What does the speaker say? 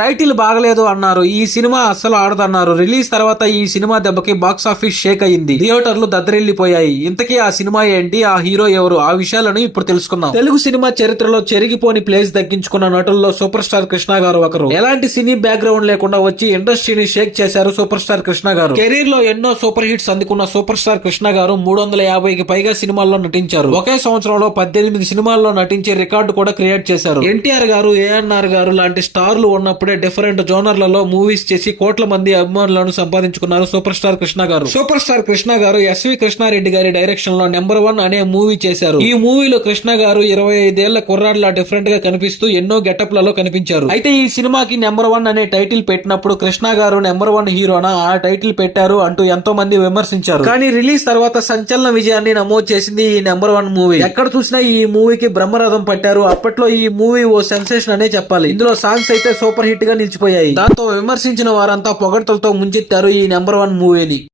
Title బాగలేదు అన్నారు. ఈ సినిమా అస్సలు ఆడదన్నారు. రిలీజ్ తర్వాత ఈ సినిమా దెబ్బకి బాక్స్ ఆఫీస్ షేక్ అయింది థియేటర్లు దద్దరిల్లిపోయాయి. ఇంతకీ ఆ సినిమా ఏంటి? ఆ హీరో ఎవరు? ఆ విషయాలను ఇప్పుడు తెలుసుకుందాం. తెలుగు సినిమా చరిత్రలో చెరిగిపోని ప్లేస్ దక్కించుకున్న నటుల్లో సూపర్ స్టార్ కృష్ణ గారు ఒకరు. ఎలాంటి సినీ బ్యాక్గ్రౌండ్ లేకుండా వచ్చి ఇండస్ట్రీని షేక్ చేశారు సూపర్ స్టార్ కృష్ణ గారు. కెరీర్లో ఎన్నో సూపర్ హిట్స్ అందుకున్న సూపర్ స్టార్ కృష్ణ గారు మూడు వందల యాభైకి పైగా సినిమాల్లో నటించారు. ఒకే సంవత్సరంలో పద్దెనిమిది సినిమాల్లో నటించే రికార్డు కూడా క్రియేట్ చేశారు. ఎన్టీఆర్ గారు ఏఎన్ఆర్ గారు లాంటి స్టార్లు ఉన్నప్పుడే డిఫరెంట్ జోనర్లలో మూవీస్ చేసి కోట్ల మంది అభిమానులను సంపాదించుకున్నారు సూపర్ స్టార్ కృష్ణ గారు. సూపర్ స్టార్ కృష్ణ గారు ఎస్వి కృష్ణారెడ్డి గారి డైరెక్షన్లో నెంబర్ వన్ అనే మూవీ చేశారు. ఈ మూవీలో కృష్ణ గారు ఇరవై ఐదేళ్ళ కుర్రాడ్లా డిఫరెంట్గా కనిపిస్తూ ఎన్నో గెటప్లలో కనిపించారు. అయితే ఈ సినిమాకి నెంబర్ వన్ అనే టైటిల్ పెట్టినప్పుడు కృష్ణ గారు నెంబర్ వన్ హీరోనా ఆ టైటిల్ పెట్టారు అంటూ ఎంతో మంది విమర్శించారు. కానీ రిలీజ్ తర్వాత సంచలన విజయాన్ని నమోదు చేసింది ఈ నెంబర్ వన్ మూవీ ఎక్కడ చూసినా ఈ మూవీకి బ్రహ్మరథం పట్టారు. అప్పట్లో ఈ మూవీ ఓ సెన్సేషన్ అనే చెప్పాలి. ఇందులో సాంగ్స్ అయితే సూపర్ హిట్ గా నిలిచిపోయాయి. దాంతో విమర్శించిన వారంతా పొగడ్తలతో ముంచెత్తారు ఈ నెంబర్ వన్ మూవీని.